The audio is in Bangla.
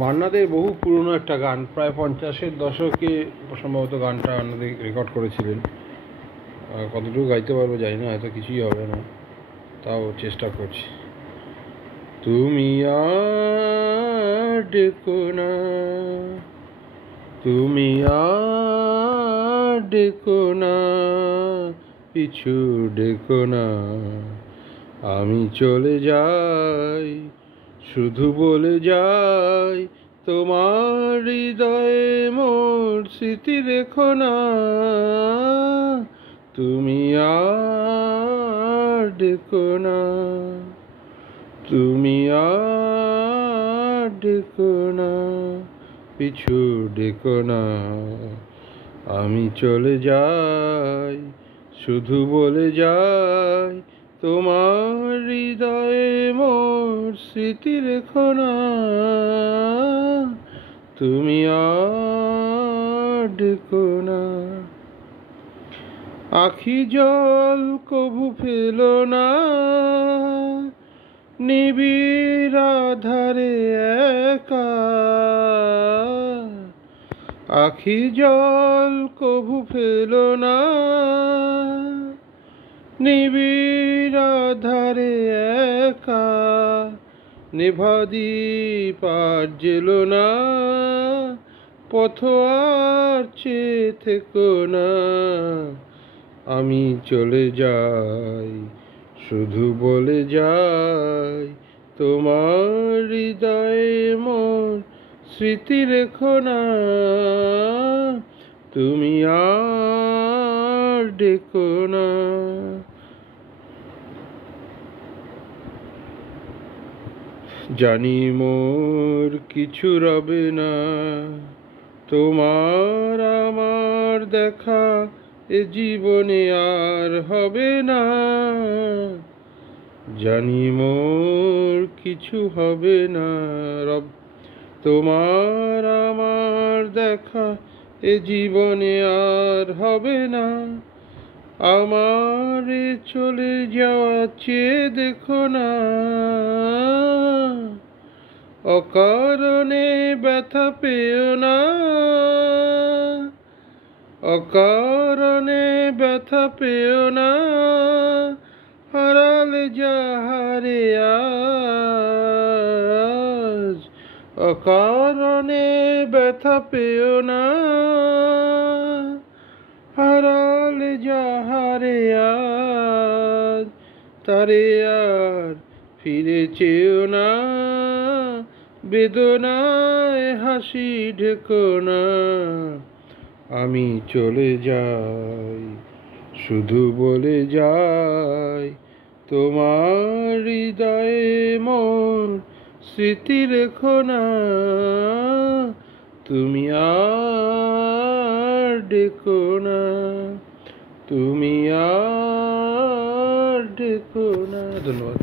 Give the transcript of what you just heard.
মান্না দের বহু পুরনো একটা গান, প্রায় 50-এর দশকে সম্ভবত গানটা মান্না দে রেকর্ড করেছিলেন। কতটুকু গাইতে পারবো জানি না, হয়তো কিছুই হবে না, তাও চেষ্টা করছি। তুমি আর ডেকো না, তুমি আর ডেকো না, পিছু ডেকো না, আমি চলে যাই, শুধু বলে যাই, তোমার হৃদয়ে মোর স্মৃতি রেখো না, তুমি আর ডেকো না, তুমি আর ডেকো না, পিছু ডেকো না, আমি চলে যাই, শুধু বলে যাই, তোমার হৃদয়ে মোর স্মৃতি রেখো না, তুমি আর ডেকো না। আখি জল কভু ফেলো না, নিবিড় আধারে একা, আখি জল কভু ফেলো না, নিবিড় আধারে একা, নেভা দীপ আর জেলো না, পথ আর চেয়ে থেকো না, আমি চলে যাই, শুধু বলে যাই, তোমার হৃদয়ে মোর স্মৃতি রেখো না, তুমি আর ডেকো না। জানি মোর কিছু রবে না, তোমার আমার দেখা এ জীবনে আর হবে না, জানি মোর কিছু হবে না রব, তোমার আমার দেখা এ জীবনে আর হবে না, আমার চলে যাওয়া চেয়ে দেখো না, অকারণে ব্যথা পেও না, অকারণে ব্যথা পেও না, হারালে যাহারে আজ, অকারণে ব্যথা পেও না, হারালে যাহারে আজ, তারে আর ফিরে চেও না, বেদনায় হাসি ঢেকো না, আমি চলে যাই, শুধু বলে যাই, তোমার হৃদয়ে মোর স্মৃতি রেখো না, তুমি আর ডেকো না, তুমি আর ডেকো না। ধন্যবাদ।